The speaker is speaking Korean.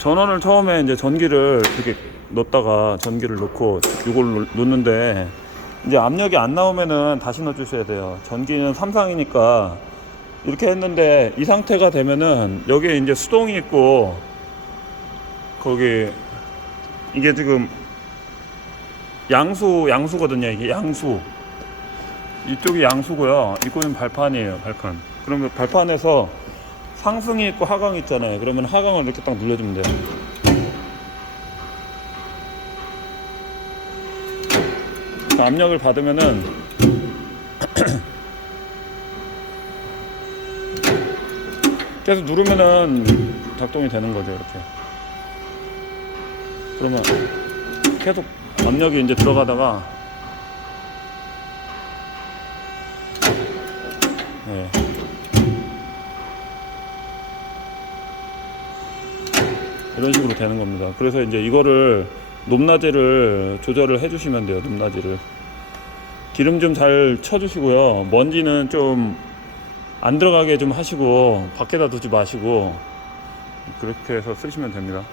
전원을 처음에 이제 전기를 이렇게 넣었다가 전기를 넣고 이걸 놓- 놓는데 이제 압력이 안 나오면은 다시 넣어 주셔야 돼요. 전기는 삼상이니까 이렇게 했는데 이 상태가 되면은 여기에 이제 수동이 있고 거기 이게 지금 양수 양수거든요. 이게 양수. 이쪽이 양수고요. 이거는 발판이에요. 발판. 그러면 발판에서 상승이 있고 하강이 있잖아요. 그러면 하강을 이렇게 딱 눌러주면 돼요. 그 압력을 받으면은 계속 누르면은 작동이 되는 거죠. 이렇게. 그러면 계속 압력이 이제 들어가다가 네. 이런 식으로 되는 겁니다. 그래서 이제 이거를 높낮이를 조절을 해주시면 돼요. 높낮이를 기름 좀 잘 쳐주시고요. 먼지는 좀 안 들어가게 좀 하시고 밖에다 두지 마시고 그렇게 해서 쓰시면 됩니다.